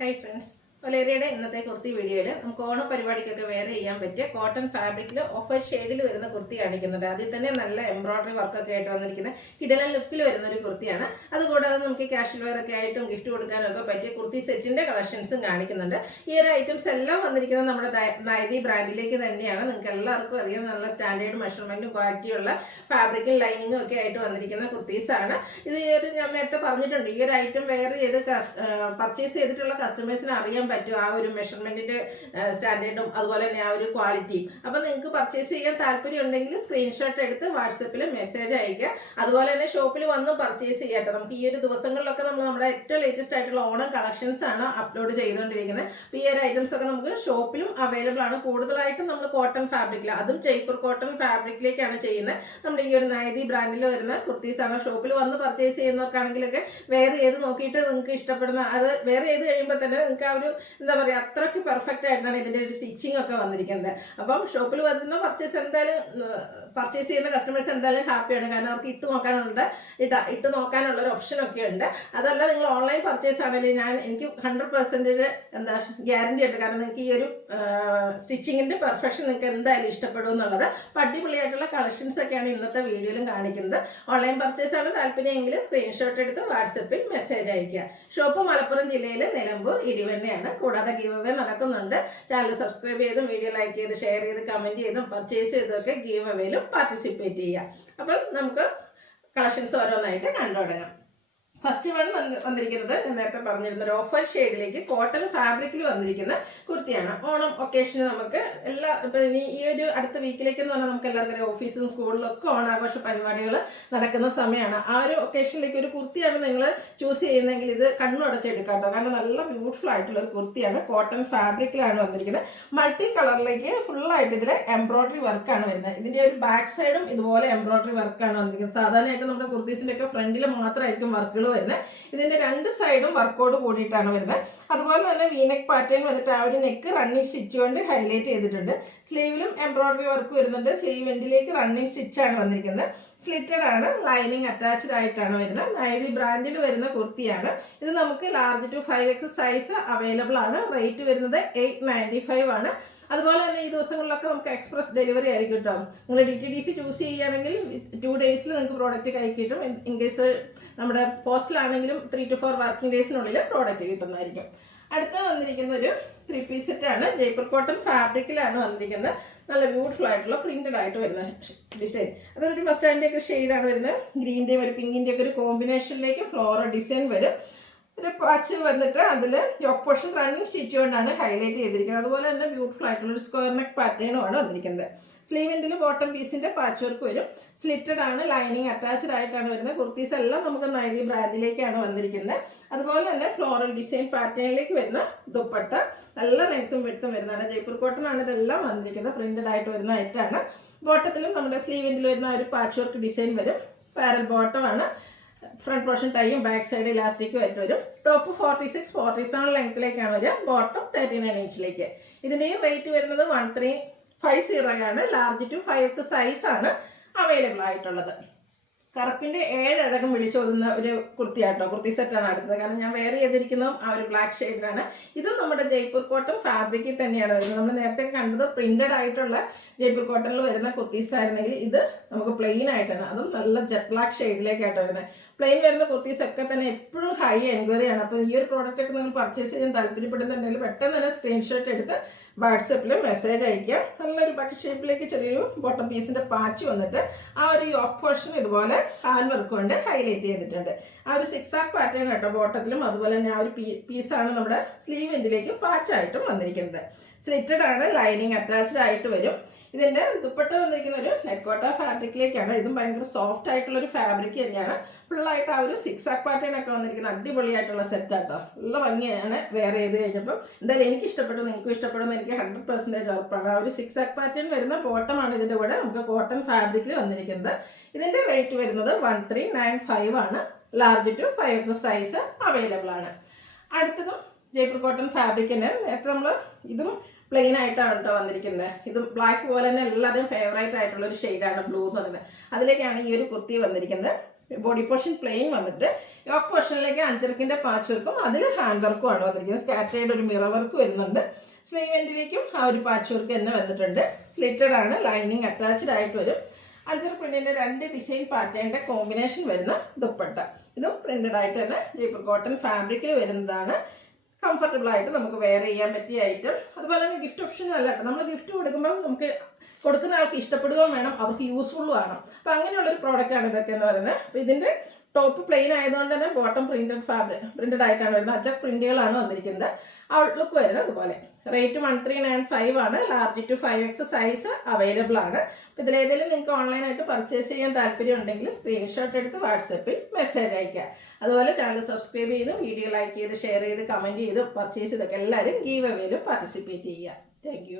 Hi friends. Valeriയുടെ ഇന്നത്തെ കുർത്തി വീഡിയോയിൽ നമുക്ക് ഓണ പരിപാടിക്കൊക്കെ വെയർ ചെയ്യാൻ പറ്റിയ കോട്ടൺ ഫാബ്രിക്കിൽ ഓഫർ ഷെയ്ഡിൽ വരുന്ന കുർത്തി കാണിക്കുന്നുണ്ട്. അതിൽ തന്നെ നല്ല എംബ്രോയിഡറി വർക്കൊക്കെ ആയിട്ട് വന്നിരിക്കുന്ന കിടലൻ ലുക്കിൽ വരുന്ന ഒരു കുർത്തിയാണ്. അതുകൂടാതെ നമുക്ക് കാഷ്വൽ വെയർ ഒക്കെ ആയിട്ടും ഗിഫ്റ്റ് കൊടുക്കാനൊക്കെ പറ്റിയ കുർത്തി സെറ്റിന്റെ കളക്ഷൻസും കാണിക്കുന്നുണ്ട്. ഈ ഒരു ഐറ്റംസ് എല്ലാം വന്നിരിക്കുന്നത് നമ്മുടെ നൈതി ബ്രാൻഡിലേക്ക് തന്നെയാണ്. നിങ്ങൾക്ക് എല്ലാവർക്കും അറിയാം, നല്ല സ്റ്റാൻഡേർഡ് മെഷർമെന്റും ക്വാളിറ്റിയുള്ള ഫാബ്രിക്കും ലൈനിങ്ങും ഒക്കെ ആയിട്ട് വന്നിരിക്കുന്ന കുർത്തീസാണ്. ഇത് ഞാൻ നേരത്തെ പറഞ്ഞിട്ടുണ്ട്, ഈ ഒരു ഐറ്റം വെയർ ചെയ്ത് പർച്ചേസ് ചെയ്തിട്ടുള്ള കസ്റ്റമേഴ്സിന് അറിയാൻ പറ്റും ആ ഒരു മെഷർമെന്റിന്റെ സ്റ്റാൻഡേർഡും അതുപോലെ തന്നെ ആ ഒരു ക്വാളിറ്റിയും. അപ്പൊ നിങ്ങൾക്ക് പർച്ചേസ് ചെയ്യാൻ താല്പര്യം ഉണ്ടെങ്കിൽ സ്ക്രീൻഷോട്ട് എടുത്ത് വാട്സപ്പിൽ മെസ്സേജ് അയക്കുക. അതുപോലെ തന്നെ ഷോപ്പിൽ വന്ന് പർച്ചേസ് ചെയ്യട്ടെ. നമുക്ക് ഈ ഒരു ദിവസങ്ങളിലൊക്കെ നമ്മൾ നമ്മുടെ ഏറ്റവും ലേറ്റസ്റ്റ് ആയിട്ടുള്ള ഓണം കളക്ഷൻസ് ആണ് അപ്ലോഡ് ചെയ്തുകൊണ്ടിരിക്കുന്നത്. അപ്പോൾ ഈ ഒരു ഐറ്റംസ് ഒക്കെ നമുക്ക് ഷോപ്പിലും അവൈലബിൾ ആണ്. കൂടുതലായിട്ടും നമ്മൾ കോട്ടൺ ഫാബ്രിക്കിൽ, അതും ജയ്പൂർ കോട്ടൺ ഫാബ്രിക്കിലേക്കാണ് ചെയ്യുന്നത്. നമ്മുടെ ഈ ഒരു നൈതി ബ്രാൻഡിൽ വരുന്ന കുർത്തീസ് ആണ്. ഷോപ്പിൽ വന്ന് പർച്ചേസ് ചെയ്യുന്നവർക്കാണെങ്കിലൊക്കെ വേറെ ചെയ്ത് നോക്കിയിട്ട് നിങ്ങൾക്ക് ഇഷ്ടപ്പെടുന്ന അത് വേറെ ചെയ്ത് കഴിയുമ്പോൾ തന്നെ നിങ്ങൾക്ക് ആ ഒരു എന്താ പറയുക, അത്രയ്ക്ക് പെർഫെക്റ്റ് ആയിട്ടാണ് ഇതിൻ്റെ ഒരു സ്റ്റിച്ചിങ് ഒക്കെ വന്നിരിക്കുന്നത്. അപ്പം ഷോപ്പിൽ വരുന്ന പർച്ചേസ് ചെയ്യുന്ന കസ്റ്റമേഴ്സ് എന്തായാലും ഹാപ്പിയാണ്. കാരണം അവർക്ക് ഇട്ട് നോക്കാനുള്ള ഒരു ഓപ്ഷൻ ഒക്കെ ഉണ്ട്. അതല്ല, നിങ്ങൾ ഓൺലൈൻ പർച്ചേസ് ആണെങ്കിൽ എനിക്ക് 100% എന്താ ഗ്യാരണ്ടി ഉണ്ട്. കാരണം നിങ്ങൾക്ക് ഈ ഒരു സ്റ്റിച്ചിങ്ങിൻ്റെ പെർഫെക്ഷൻ നിങ്ങൾക്ക് എന്തായാലും ഇഷ്ടപ്പെടും എന്നുള്ളത്. അടിപൊളിയായിട്ടുള്ള കളക്ഷൻസ് ഒക്കെയാണ് ഇന്നത്തെ വീഡിയോയിലും കാണിക്കുന്നത്. ഓൺലൈൻ പർച്ചേസ് ആണ് താല്പര്യമെങ്കിൽ സ്ക്രീൻഷോട്ട് എടുത്ത് വാട്സപ്പിൽ മെസ്സേജ് അയക്കുക. ഷോപ്പ് മലപ്പുറം ജില്ലയിലെ നിലമ്പൂർ ഇടിവണ്ണയാണ്. കൂടാതെ ഗീവ് അവേ നടക്കുന്നുണ്ട്. ചാനൽ സബ്സ്ക്രൈബ് ചെയ്തും വീഡിയോ ലൈക്ക് ചെയ്ത് ഷെയർ ചെയ്ത് കമന്റ് ചെയ്തും പർച്ചേസ് ചെയ്തൊക്കെ ഗീവ് അവേയിലും പാർട്ടിസിപ്പേറ്റ് ചെയ്യുക. അപ്പം നമുക്ക് കളക്ഷൻസ് ഓരോന്നായിട്ട് കണ്ടു തുടങ്ങാം. ഫസ്റ്റ് വൺ വന്നിരിക്കുന്നത് ഞാൻ നേരത്തെ പറഞ്ഞിരുന്ന ഒരു ഓഫർ ഷെയ്ഡിലേക്ക് കോട്ടൺ ഫാബ്രിക്കിൽ വന്നിരിക്കുന്ന കുർത്തിയാണ്. ഓണം ഒക്കേഷന് നമുക്ക് ഇപ്പം ഇനി ഈ ഒരു അടുത്ത വീക്കിലേക്ക് എന്ന് പറഞ്ഞാൽ നമുക്ക് എല്ലാവർക്കും ഓഫീസിലും സ്കൂളിലും ഒക്കെ ഓണാഘോഷ പരിപാടികൾ നടക്കുന്ന സമയമാണ്. ആ ഒരു ഒക്കേഷനിലേക്ക് ഒരു കുർത്തിയാണ് നിങ്ങൾ ചൂസ് ചെയ്യുന്നതെങ്കിൽ ഇത് കണ്ണുടച്ചെടുക്കാം കേട്ടോ. കാരണം നല്ല ബ്യൂട്ടിഫുൾ ആയിട്ടുള്ള ഒരു കുർത്തിയാണ്. കോട്ടൺ ഫാബ്രിക്കിലാണ് വന്നിരിക്കുന്നത്. മൾട്ടി കളറിലേക്ക് ഫുള്ളായിട്ട് ഇതിൽ എംബ്രോയിഡറി വർക്കാണ് വരുന്നത്. ഇതിൻ്റെ ഒരു ബാക്ക് സൈഡും ഇതുപോലെ എംബ്രോയിഡറി വർക്കാണ് വന്നിരിക്കുന്നത്. സാധാരണയായിട്ട് നമ്മുടെ കുർത്തീസിൻ്റെ ഒക്കെ ഫ്രണ്ടിൽ മാത്രമായിരിക്കും വർക്കുകൾ വരുന്നത്. ഇതിന്റെ രണ്ട് സൈഡും വർക്കോട് കൂടിയിട്ടാണ് വരുന്നത്. അതുപോലെ തന്നെ വീനെക്ക് പാറ്റേൺ വന്നിട്ട് ആ ഒരു നെക്ക് റണ്ണിങ് സ്റ്റിച്ച് കൊണ്ട് ഹൈലൈറ്റ് ചെയ്തിട്ടുണ്ട്. സ്ലീവിലും എംബ്രോയിഡറി വർക്ക് വരുന്നുണ്ട്. സ്ലീവ് എൻഡിലേക്ക് റണ്ണിങ് സ്റ്റിച്ചാണ് വന്നിരിക്കുന്നത്. സ്ലിറ്റഡ് ആണ്, ലൈനിങ് അറ്റാച്ച്ഡ് ആയിട്ടാണ് വരുന്നത്. നൈതി ബ്രാൻഡിൽ വരുന്ന കുർത്തിയാണ്. ഇത് നമുക്ക് large to 5X size available ആണ്. റേറ്റ് വരുന്നത് 895 ആണ്. അതുപോലെ തന്നെ ഈ ദിവസങ്ങളിലൊക്കെ നമുക്ക് എക്സ്പ്രസ് ഡെലിവറി ആയിരിക്കും കേട്ടോ. നിങ്ങൾ DTDC ചൂസ് ചെയ്യുകയാണെങ്കിൽ 2 ഡേയ്സിൽ നിങ്ങൾക്ക് പ്രോഡക്റ്റ് കൈ കിട്ടും. ഇൻ കേസ് നമ്മുടെ പോസ്റ്റിലാണെങ്കിലും 3 to 4 വർക്കിംഗ് ഡേയ്സിനുള്ളിൽ പ്രോഡക്റ്റ് കിട്ടുന്നതായിരിക്കും. അടുത്ത വന്നിരിക്കുന്ന ഒരു 3 പീസ് സെറ്റാണ്. ജയ്പൂർ കോട്ടൺ ഫാബ്രിക്കിലാണ് വന്നിരിക്കുന്നത്. നല്ല ബ്യൂട്ടിഫുൾ ആയിട്ടുള്ള പ്രിന്റഡ് ആയിട്ട് വരുന്ന ഡിസൈൻ. അതൊരു മസ്റ്റാൻഡിൻ്റെ ഒക്കെ ഷെയ്ഡാണ് വരുന്നത്. ഗ്രീൻ്റെയും ഒരു പിങ്കിൻ്റെ ഒക്കെ ഒരു കോമ്പിനേഷനിലേക്ക് ഫ്ലോറൽ ഡിസൈൻ വരും. ഒരു പാച്ച് വന്നിട്ട് അതിൽ യോക്ക് പോർഷൻ റണ്ണിങ് സ്റ്റിച്ച് കൊണ്ടാണ് ഹൈലൈറ്റ് ചെയ്തിരിക്കുന്നത്. അതുപോലെ തന്നെ ബ്യൂട്ടിഫുൾ ആയിട്ടുള്ള ഒരു സ്ക്വയർ നെക്ക് പാറ്റേണുമാണ് വന്നിരിക്കുന്നത്. സ്ലീവിൻ്റെ ബോട്ടം പീസിൻ്റെ പാച്ച് വർക്ക് വരും. സ്ലിറ്റഡ് ആണ്, ലൈനിങ് അറ്റാച്ച്ഡ് ആയിട്ടാണ് വരുന്നത്. കുർത്തീസ് എല്ലാം നമുക്ക് നൈതി ബ്രാൻഡിലേക്കാണ് വന്നിരിക്കുന്നത്. അതുപോലെ തന്നെ ഫ്ലോറൽ ഡിസൈൻ പാറ്റേണിലേക്ക് വരുന്ന ദുപ്പട്ട നല്ല ലെങ്ത്തും വിഡ്ത്തും വരുന്നതാണ്. ജയ്പൂർ കോട്ടൺ ആണ് ഇതെല്ലാം വന്നിരിക്കുന്നത്. പ്രിന്റഡ് ആയിട്ട് വരുന്ന ഐറ്റാണ്. ബോട്ടത്തിലും നമ്മുടെ സ്ലീവിൻ്റെ വരുന്ന ഒരു പാച്ച് വർക്ക് ഡിസൈൻ വരും. പാരൽ ബോട്ടം ആണ്. ഫ്രണ്ട് പോർഷൻ ടൈയും ബാക്ക് സൈഡ് ഇലാസ്റ്റിക്കും ആയിട്ട് വരും. ടോപ്പ് 46-47 ലെങ്ത്തിലേക്കാണ് വരിക. ബോട്ടം 39 ഇഞ്ചിലേക്ക്. ഇതിൻ്റെയും റേറ്റ് വരുന്നത് 1350 ആണ്. large to 5X സൈസാണ് അവൈലബിൾ ആയിട്ടുള്ളത്. കറുപ്പിൻ്റെ 7 അഴകം വിളിച്ചോതുന്ന ഒരു കുർത്തിയാട്ടോ. കുർത്തി സെറ്റാണ് അടുത്തത്. കാരണം ഞാൻ വെയർ ചെയ്തിരിക്കുന്നതും ആ ഒരു ബ്ലാക്ക് ഷെയ്ഡിലാണ്. ഇതും നമ്മുടെ ജയ്പൂർ കോട്ടൺ ഫാബ്രിക്കിൽ തന്നെയാണ് വരുന്നത്. നമ്മൾ നേരത്തെ കണ്ടത് പ്രിന്റഡ് ആയിട്ടുള്ള ജയ്പൂർ കോട്ടണിൽ വരുന്ന കുർത്തീസ് ആയിരുന്നെങ്കിൽ ഇത് നമുക്ക് പ്ലെയിൻ ആയിട്ടാണ്. അതും നല്ല ജെറ്റ് ബ്ലാക്ക് ഷെയ്ഡിലേക്കായിട്ട് വരുന്നത്. പ്ലെയിൻ വരുന്ന കുർത്തീസ് ഒക്കെ തന്നെ എപ്പോഴും ഹൈ എൻക്വയറിയാണ്. അപ്പോൾ ഈ ഒരു പ്രോഡക്റ്റ് ഒക്കെ നിങ്ങൾ പർച്ചേസ് ചെയ്യാൻ താല്പര്യപ്പെടുന്നുണ്ടെങ്കിൽ പെട്ടെന്ന് തന്നെ സ്ക്രീൻഷോട്ട് എടുത്ത് വാട്സപ്പിൽ മെസ്സേജ് അയക്കുക. നല്ലൊരു ബക്കറ്റ് ഷേപ്പിലേക്ക് ചെറിയൊരു ബോട്ടം പീസിൻ്റെ പാച്ച് വന്നിട്ട് ആ ഒരു യോക്ക് പോർഷൻ ഇതുപോലെ ഹാൻഡ് വർക്ക് കൊണ്ട് ഹൈലൈറ്റ് ചെയ്തിട്ടുണ്ട്. ആ ഒരു സിക്സാക് പാറ്റേൺ കേട്ടോ ബോട്ടത്തിലും. അതുപോലെ തന്നെ ആ ഒരു പീസാണ് നമ്മുടെ സ്ലീവ് എൻഡിലേക്ക് പാച്ചായിട്ടും വന്നിരിക്കുന്നത്. സ്ലിറ്റഡ് ആണ്, ലൈനിങ് അറ്റാച്ച്ഡ് ആയിട്ട് വരും. ഇതിൻ്റെ ദുപ്പട്ട വന്നിരിക്കുന്ന ഒരു നെക്കോട്ട ഫാബ്രിക്കിലേക്കാണ്. ഇതും ഭയങ്കര സോഫ്റ്റ് ആയിട്ടുള്ളൊരു ഫാബ്രിക് തന്നെയാണ്. ഫുള്ളായിട്ട് ആ ഒരു സിക്സാക് പാറ്റേൺ ഒക്കെ വന്നിരിക്കുന്ന അടിപൊളിയായിട്ടുള്ള സെറ്റാട്ടോ. നല്ല ഭംഗിയാണ് വെയർ ചെയ്ത് കഴിഞ്ഞപ്പോൾ. എന്തായാലും എനിക്ക് ഇഷ്ടപ്പെട്ടു, നിങ്ങൾക്കും ഇഷ്ടപ്പെടുമെന്ന് എനിക്ക് 100% ഉറപ്പാണ്. ആ ഒരു സിക്സാക് പാറ്റേൺ വരുന്ന ബോട്ടമാണ് ഇതിൻ്റെ കൂടെ നമുക്ക് കോട്ടൺ ഫാബ്രിക്കിൽ വന്നിരിക്കുന്നത്. ഇതിൻ്റെ റേറ്റ് വരുന്നത് 1395 ആണ്. large to 5X size available ആണ്. അടുത്തതും ജയ്പൂർ കോട്ടൺ ഫാബ്രിക് തന്നെ. നേരത്തെ നമ്മൾ ഇതും പ്ലെയിൻ ആയിട്ടാണ് കേട്ടോ വന്നിരിക്കുന്നത്. ഇത് ബ്ലാക്ക് പോലെ തന്നെ എല്ലാവരും ഫേവറേറ്റ് ആയിട്ടുള്ള ഒരു ഷെയ്ഡാണ് ബ്ലൂ എന്ന് പറയുന്നത്. അതിലേക്കാണ് ഈ ഒരു കുർത്തി വന്നിരിക്കുന്നത്. ബോഡി പോർഷൻ പ്ലെയിൻ വന്നിട്ട് യോക്ക് പോർഷനിലേക്ക് അഞ്ചരക്കിൻ്റെ പാച്ച് വർക്കും അതിൽ ഹാൻഡ് വർക്കും ആണ് വന്നിരിക്കുന്നത്. സ്കാറ്റേഡ് ഒരു മിറർ വർക്ക് വരുന്നുണ്ട്. സ്ലീവ് എൻഡിലേക്കും ആ ഒരു പാച്ച് വർക്ക് തന്നെ വന്നിട്ടുണ്ട്. സ്ലിറ്റഡ് ആണ്, ലൈനിങ് അറ്റാച്ച്ഡ് ആയിട്ട് വരും. അഞ്ചര പ്രിന്റിൻ്റെ 2 ഡിസൈൻ പാറ്റേണിൻ്റെ കോമ്പിനേഷൻ വരുന്ന ദുപ്പട്ട. ഇതും പ്രിന്റഡ് ആയിട്ട് തന്നെ ജയ്പൂർ കോട്ടൺ ഫാബ്രിക്കിൽ വരുന്നതാണ്. കംഫർട്ടബിൾ ആയിട്ട് നമുക്ക് വെയർ ചെയ്യാൻ പറ്റിയ ഐറ്റം. അതുപോലെ തന്നെ ഗിഫ്റ്റ് ഓപ്ഷൻ അല്ല കേട്ടോ. നമ്മൾ ഗിഫ്റ്റ് കൊടുക്കുമ്പോൾ നമുക്ക് കൊടുക്കുന്ന ആൾക്ക് ഇഷ്ടപ്പെടുകയും വേണം, അവർക്ക് യൂസ്ഫുള്ളും ആണ്. അപ്പോൾ അങ്ങനെയുള്ളൊരു പ്രോഡക്റ്റാണ് ഇതൊക്കെ എന്ന് പറയുന്നത്. അപ്പോൾ ഇതിൻ്റെ ടോപ്പ് പ്ലെയിൻ ആയതുകൊണ്ട് തന്നെ ബോട്ടം പ്രിന്റഡ് ആയിട്ടാണ് വരുന്നത്. അജക് പ്രിന്റുകളാണ് വന്നിരിക്കുന്നത്. ഔട്ട്ലുക്ക് വരുന്നത് അതുപോലെ. റേറ്റ് 1395 ആണ്. Large to 5X size available ആണ്. അപ്പോൾ ഇതിലേതെങ്കിലും നിങ്ങൾക്ക് ഓൺലൈനായിട്ട് പർച്ചേസ് ചെയ്യാൻ താല്പര്യം ഉണ്ടെങ്കിൽ സ്ക്രീൻഷോട്ട് എടുത്ത് വാട്സപ്പിൽ മെസ്സേജ് അയയ്ക്കുക. അതുപോലെ ചാനൽ സബ്സ്ക്രൈബ് ചെയ്ത് വീഡിയോ ലൈക്ക് ചെയ്ത് ഷെയർ ചെയ്ത് കമൻറ്റ് ചെയ്ത് പർച്ചേസ് ചെയ്തൊക്കെ എല്ലാവരും ഗീവ് അവേയിലും പാർട്ടിസിപ്പേറ്റ് ചെയ്യുക. താങ്ക്